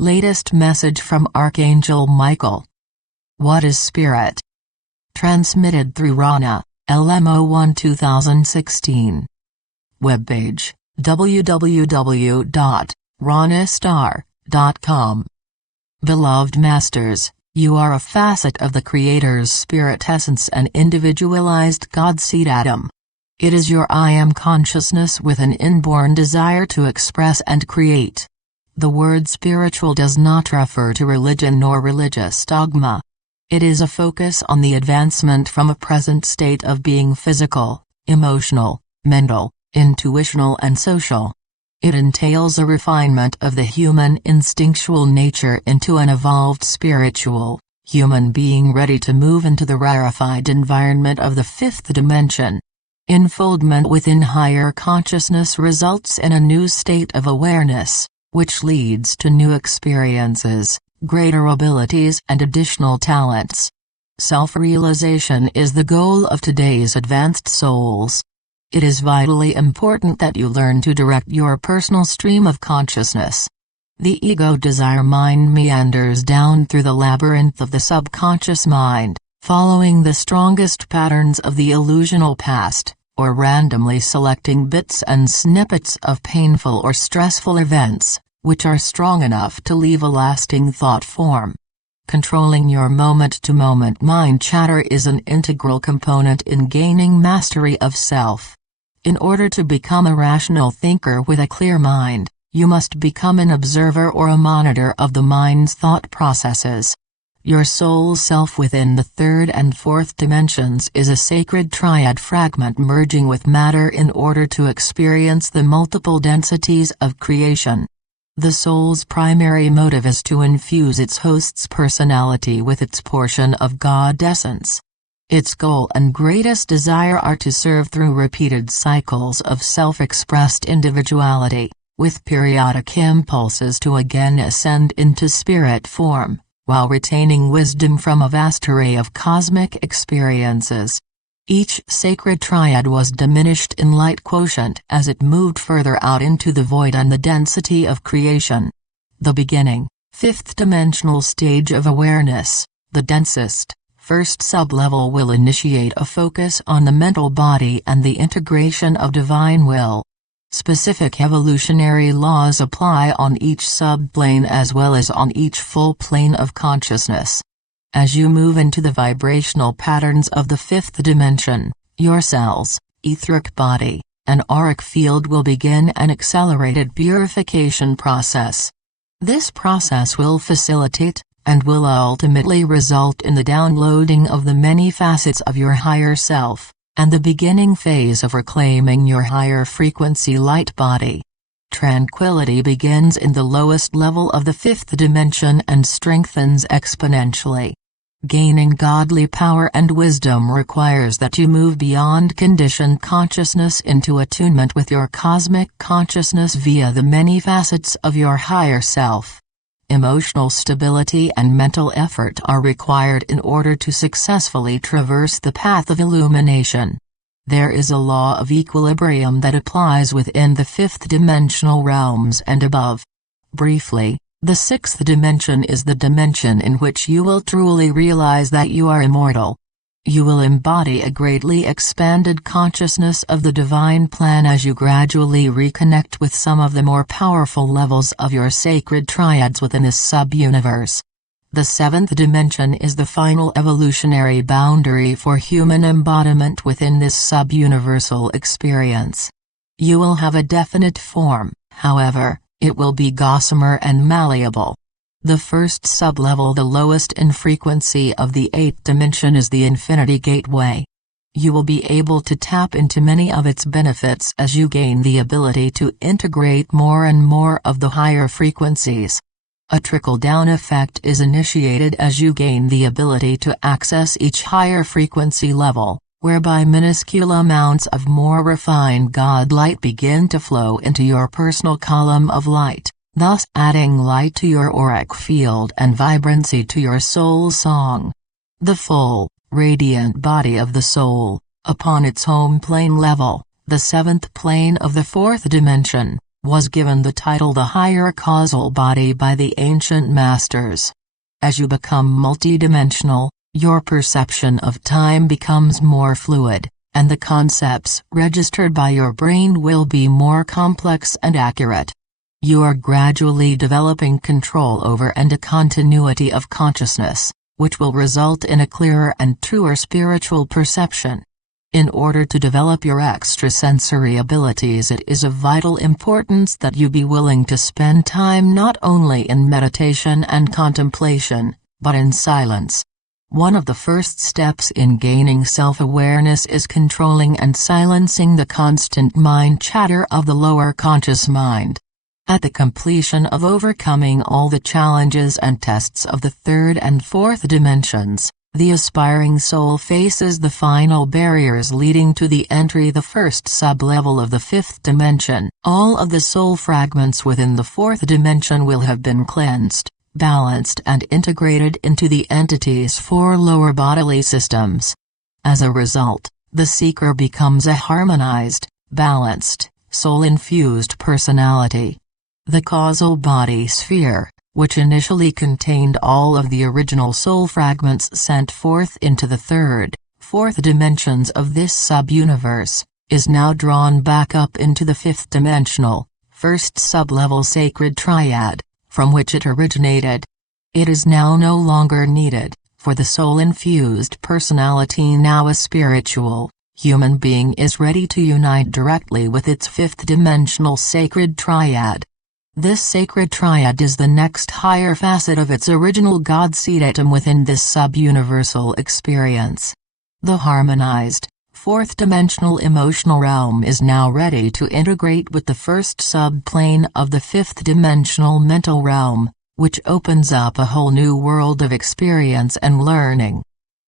Latest message from Archangel Michael. What is spirit? Transmitted through Ronna, LM-01-2016. Webpage, www.ronnastar.com. Beloved Masters, you are a facet of the Creator's spirit essence and individualized God-Seed Atom. It is your I Am consciousness with an inborn desire to express and create. The word spiritual does not refer to religion nor religious dogma. It is a focus on the advancement from a present state of being physical, emotional, mental, intuitional and social. It entails a refinement of the human instinctual nature into an evolved spiritual, human being ready to move into the rarified environment of the fifth dimension. Enfoldment within higher consciousness results in a new state of awareness, which leads to new experiences, greater abilities and additional talents. Self-realization is the goal of today's advanced souls. It is vitally important that you learn to direct your personal stream of consciousness. The ego desire mind meanders down through the labyrinth of the subconscious mind, following the strongest patterns of the illusional past, or randomly selecting bits and snippets of painful or stressful events, which are strong enough to leave a lasting thought form. Controlling your moment-to-moment mind chatter is an integral component in gaining mastery of self. In order to become a rational thinker with a clear mind, you must become an observer or a monitor of the mind's thought processes. Your soul self within the third and fourth dimensions is a sacred triad fragment merging with matter in order to experience the multiple densities of creation. The soul's primary motive is to infuse its host's personality with its portion of God essence. Its goal and greatest desire are to serve through repeated cycles of self-expressed individuality, with periodic impulses to again ascend into spirit form, while retaining wisdom from a vast array of cosmic experiences. Each sacred triad was diminished in light quotient as it moved further out into the void and the density of creation. The beginning, fifth dimensional stage of awareness, the densest, first sublevel will initiate a focus on the mental body and the integration of divine will. Specific evolutionary laws apply on each subplane as well as on each full plane of consciousness. As you move into the vibrational patterns of the fifth dimension, your cells, etheric body, and auric field will begin an accelerated purification process. This process will facilitate, and will ultimately result in the downloading of the many facets of your higher self, and the beginning phase of reclaiming your higher frequency light body. Tranquility begins in the lowest level of the fifth dimension and strengthens exponentially. Gaining godly power and wisdom requires that you move beyond conditioned consciousness into attunement with your cosmic consciousness via the many facets of your higher self. Emotional stability and mental effort are required in order to successfully traverse the path of illumination. There is a law of equilibrium that applies within the fifth dimensional realms and above. Briefly, the sixth dimension is the dimension in which you will truly realize that you are immortal. You will embody a greatly expanded consciousness of the divine plan as you gradually reconnect with some of the more powerful levels of your sacred triads within this sub-universe. The seventh dimension is the final evolutionary boundary for human embodiment within this sub-universal experience. You will have a definite form, however, it will be gossamer and malleable. The first sublevel, the lowest in frequency of the eighth dimension, is the Infinity Gateway. You will be able to tap into many of its benefits as you gain the ability to integrate more and more of the higher frequencies. A trickle-down effect is initiated as you gain the ability to access each higher frequency level, whereby minuscule amounts of more refined God light begin to flow into your personal column of light, thus adding light to your auric field and vibrancy to your soul song. The full, radiant body of the soul, upon its home plane level, the seventh plane of the fourth dimension, was given the title the higher causal body by the ancient masters. As you become multidimensional, your perception of time becomes more fluid, and the concepts registered by your brain will be more complex and accurate. You are gradually developing control over and a continuity of consciousness, which will result in a clearer and truer spiritual perception. In order to develop your extrasensory abilities, it is of vital importance that you be willing to spend time not only in meditation and contemplation, but in silence. One of the first steps in gaining self-awareness is controlling and silencing the constant mind chatter of the lower conscious mind. At the completion of overcoming all the challenges and tests of the third and fourth dimensions, the aspiring soul faces the final barriers leading to the entry the first sub-level of the fifth dimension. All of the soul fragments within the fourth dimension will have been cleansed, balanced and integrated into the entity's four lower bodily systems. As a result, the seeker becomes a harmonized, balanced, soul-infused personality. The causal body sphere, which initially contained all of the original soul fragments sent forth into the third, fourth dimensions of this sub-universe, is now drawn back up into the fifth dimensional, first sub-level sacred triad, from which it originated. It is now no longer needed, for the soul-infused personality, now a spiritual, human being, is ready to unite directly with its fifth dimensional sacred triad. This sacred triad is the next higher facet of its original God-Seed Atom within this sub-universal experience. The harmonized, fourth-dimensional emotional realm is now ready to integrate with the first sub-plane of the fifth-dimensional mental realm, which opens up a whole new world of experience and learning.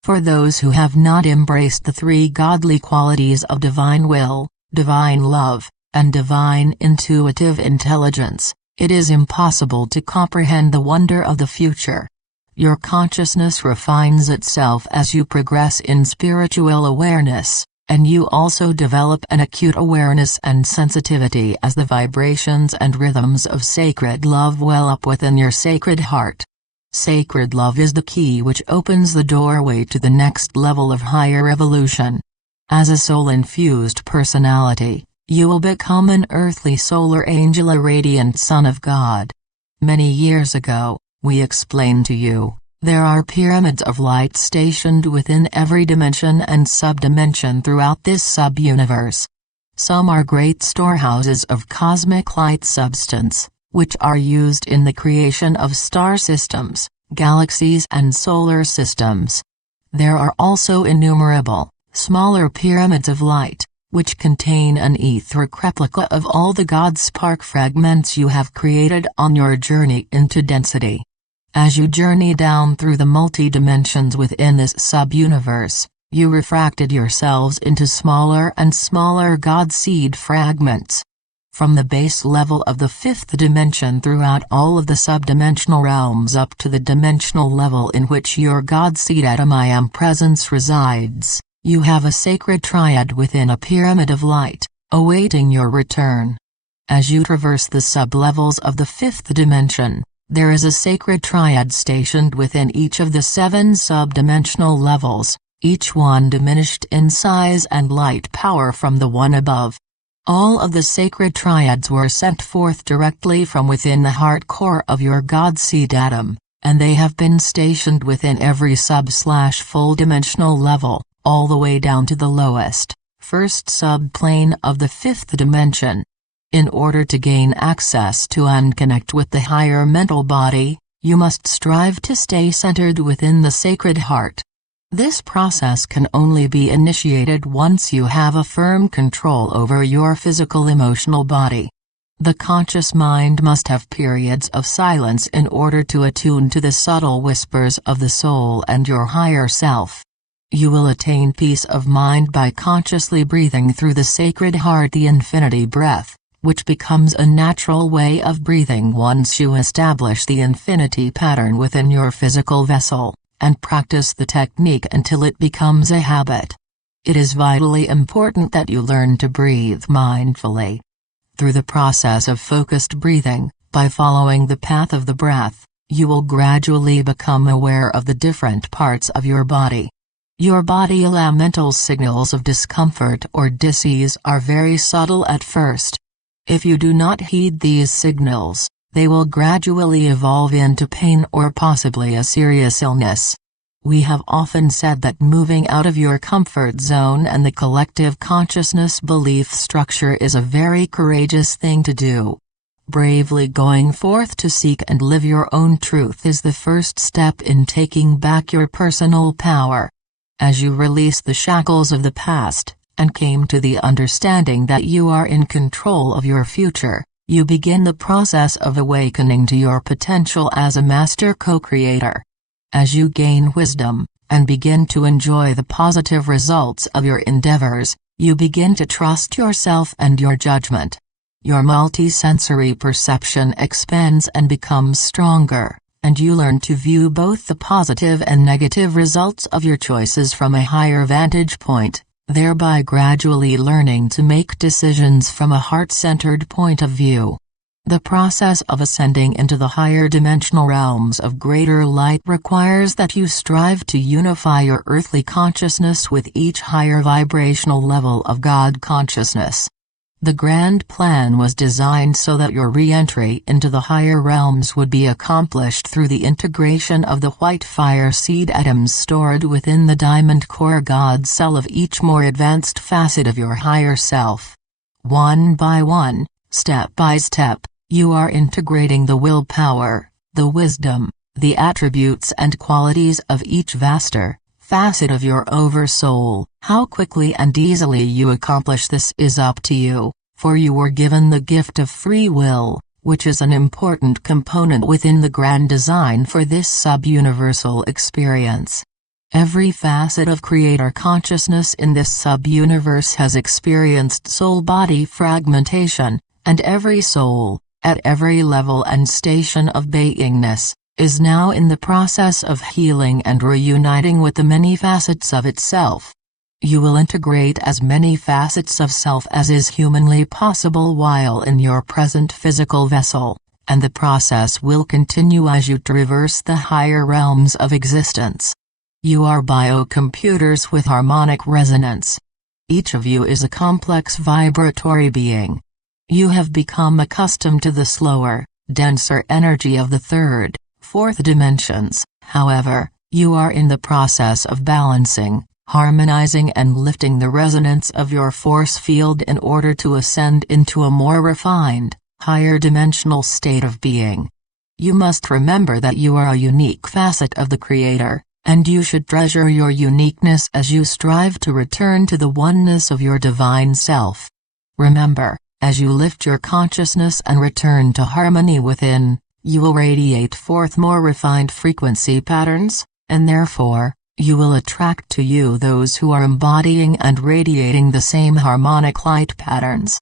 For those who have not embraced the three godly qualities of divine will, divine love, and divine intuitive intelligence, it is impossible to comprehend the wonder of the future. Your consciousness refines itself as you progress in spiritual awareness, and you also develop an acute awareness and sensitivity as the vibrations and rhythms of sacred love well up within your sacred heart. Sacred love is the key which opens the doorway to the next level of higher evolution. As a soul-infused personality, you will become an earthly solar angel, a radiant son of God. Many years ago, we explained to you, there are pyramids of light stationed within every dimension and subdimension throughout this sub-universe. Some are great storehouses of cosmic light substance, which are used in the creation of star systems, galaxies and solar systems. There are also innumerable, smaller pyramids of light, which contain an etheric replica of all the God spark fragments you have created on your journey into density. As you journey down through the multi-dimensions within this sub-universe, you refracted yourselves into smaller and smaller God-seed fragments. From the base level of the fifth dimension throughout all of the subdimensional realms up to the dimensional level in which your God-seed atom I Am presence resides, you have a sacred triad within a pyramid of light, awaiting your return. As you traverse the sub-levels of the fifth dimension, there is a sacred triad stationed within each of the 7 sub-dimensional levels, each one diminished in size and light power from the one above. All of the sacred triads were sent forth directly from within the heart core of your God-Seed Atom, and they have been stationed within every sub/full dimensional level, all the way down to the lowest, first subplane of the fifth dimension. In order to gain access to and connect with the higher mental body, you must strive to stay centered within the sacred heart. This process can only be initiated once you have a firm control over your physical emotional body. The conscious mind must have periods of silence in order to attune to the subtle whispers of the soul and your higher self. You will attain peace of mind by consciously breathing through the sacred heart, the infinity breath, which becomes a natural way of breathing once you establish the infinity pattern within your physical vessel, and practice the technique until it becomes a habit. It is vitally important that you learn to breathe mindfully. Through the process of focused breathing, by following the path of the breath, you will gradually become aware of the different parts of your body. Your body elemental signals of discomfort or dis-ease are very subtle at first. If you do not heed these signals, they will gradually evolve into pain or possibly a serious illness. We have often said that moving out of your comfort zone and the collective consciousness belief structure is a very courageous thing to do. Bravely going forth to seek and live your own truth is the first step in taking back your personal power. As you release the shackles of the past, and came to the understanding that you are in control of your future, you begin the process of awakening to your potential as a master co-creator. As you gain wisdom, and begin to enjoy the positive results of your endeavors, you begin to trust yourself and your judgment. Your multisensory perception expands and becomes stronger, and you learn to view both the positive and negative results of your choices from a higher vantage point, thereby gradually learning to make decisions from a heart-centered point of view. The process of ascending into the higher dimensional realms of greater light requires that you strive to unify your earthly consciousness with each higher vibrational level of God consciousness. The grand plan was designed so that your re-entry into the higher realms would be accomplished through the integration of the white fire seed atoms stored within the diamond core God cell of each more advanced facet of your higher self. One by one, step by step, you are integrating the willpower, the wisdom, the attributes and qualities of each vaster facet of your oversoul. How quickly and easily you accomplish this is up to you, for you were given the gift of free will, which is an important component within the grand design for this sub-universal experience. Every facet of creator consciousness in this sub-universe has experienced soul-body fragmentation, and every soul, at every level and station of beingness, is now in the process of healing and reuniting with the many facets of itself. You will integrate as many facets of self as is humanly possible while in your present physical vessel, and the process will continue as you traverse the higher realms of existence. You are biocomputers with harmonic resonance. Each of you is a complex vibratory being. You have become accustomed to the slower, denser energy of the third, fourth dimensions. However, you are in the process of balancing, harmonizing and lifting the resonance of your force field in order to ascend into a more refined, higher dimensional state of being. You must remember that you are a unique facet of the Creator, and you should treasure your uniqueness as you strive to return to the oneness of your divine self. Remember, as you lift your consciousness and return to harmony within, you will radiate forth more refined frequency patterns, and therefore, you will attract to you those who are embodying and radiating the same harmonic light patterns.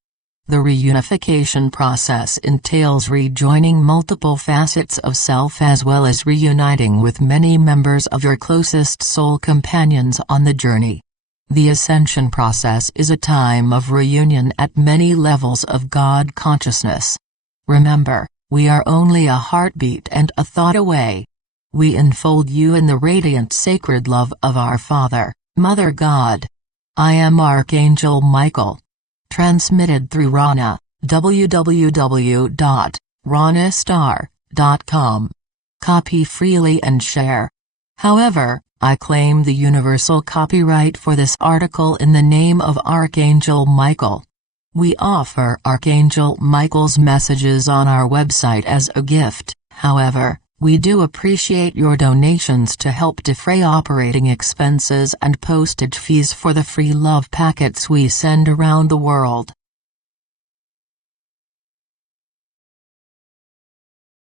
The reunification process entails rejoining multiple facets of self as well as reuniting with many members of your closest soul companions on the journey. The Ascension process is a time of reunion at many levels of God consciousness. Remember, we are only a heartbeat and a thought away. We enfold you in the radiant sacred love of our Father, Mother God. I am Archangel Michael. Transmitted through Ronna, www.ronnastar.com. Copy freely and share. However, I claim the universal copyright for this article in the name of Archangel Michael. We offer Archangel Michael's messages on our website as a gift. However, we do appreciate your donations to help defray operating expenses and postage fees for the free love packets we send around the world.